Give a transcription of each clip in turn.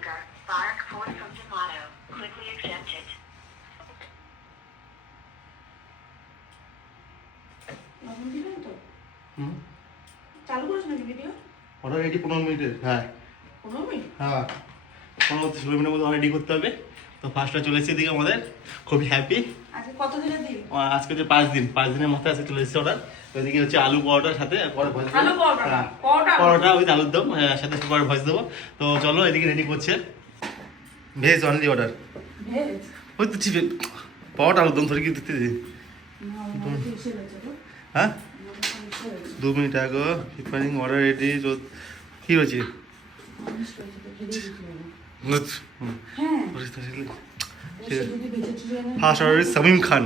Anchor, bark 4 from Demato, quickly accepted. চালু করিস নাকি ভিডিও অর্ডার রেডি পনেরো মিনিটের হ্যাঁ। পনেরো মিনিট? হ্যাঁ। পনেরো ষোলো মিনিটের মধ্যে রেডি করতে হবে। তো ফার্স্টটা চলে এসেছে এদিকে আমাদের। খুবই হ্যাপি আজকে দিন? আজকে হচ্ছে পাঁচ দিন। পাঁচ দিনের মাথায় আজকে চলে এসেছে অর্ডার ওইদিকে হচ্ছে আলু পরোটার সাথে। পরোটা হ্যাঁ। ওই আলুর দম সাথে পরে ভজ দেবো। তো চলো এদিকে রেডি করছে। ভেজ অনলি অর্ডার ওই তো চিপে পরোটা আলুর দম ধরে কি দিতে হ্যাঁ? দু মিনিট আগে প্রিপারিং অর্ডার রেডি কি হয়েছে? হুম। হ্যাঁ ফার্স্ট অর্ডার সামিম খান।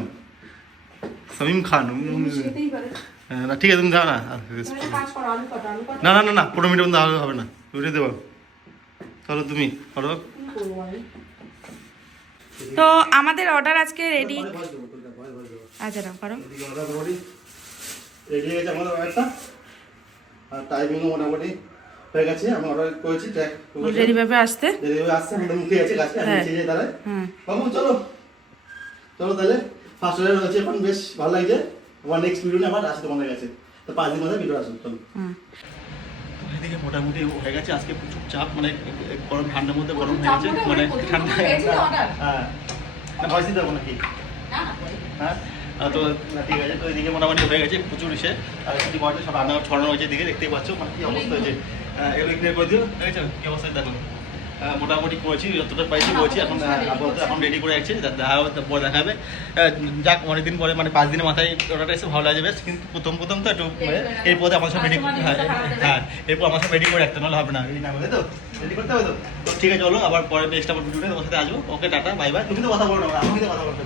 সামিম খান। হ্যাঁ, না ঠিক আছে তুমি যাও না। না না না না পনেরো মিনিটের মধ্যে হবে- হবে না। উঠে দেবো। চলো তুমি করো। তো আমাদের অর্ডার আজকে রেডি আচ্ছা নাও করো। রেডি হয়ে গেছে আমাদের অর্ডারটা আর টাইমিংও মোটামুটি হয়ে গেছে আমি অর্ডার করেছি ট্র্যাক ভাবে আসতে আসছে? আমাদের মুখে আছে গাছে আমি হ্যাঁ। নিচে যাই তাহলে হুম। বাবু চলো। চলো তাহলে ফার্স্ট অর্ডার হচ্ছে এখন বেশ ভালো লাগছে। আবার নেক্সট ভিডিও আবার আসতে তোমাদের কাছে। তো পাঁচ দিন মধ্যে ভিডিও আসুন চলো এদিকে মোটামুটি হয়ে গেছে আজকে প্রচুর চাপ মানে গরম ঠান্ডার মধ্যে গরম হয়ে গেছে মানে মানে ঠান্ডা? হ্যাঁ না ভয়েস দিতে পারব নাকি। হ্যাঁ? তো ঠিক আছে তো এদিকে মোটামুটি হয়ে গেছে প্রচুর ইসে। আর কিছু সব রান্না ছড়ানো হয়েছে এদিকে দেখতেই পাচ্ছ মানে কি অবস্থা হয়েছে। এগুলো ক্লিয়ার করে দিও। কি অবস্থা দেখো? মোটামুটি করেছি যতটা পাইছি করেছি। এখন আপাতত এখন রেডি করে রাখছি। দেখা দেখাবে। যাক অনেকদিন পরে মানে পাঁচ দিনের মাথায় ওটা এসে ভালো লাগবে কিন্তু প্রথম প্রথম তো একটু মানে, এরপর আমার সব রেডি হ্যাঁ হ্যাঁ এরপর আমার সব রেডি করে রাখতে নাহলে হবে না রেডি না করে তো? রেডি করতে হবে তো? ঠিক আছে চলো আবার পরে নেক্সট আবার ভিডিওতে তোমার সাথে আসব। ওকে টাটা বাই বাই তুমি তো কথা বলো না আমি তো কথা বলতে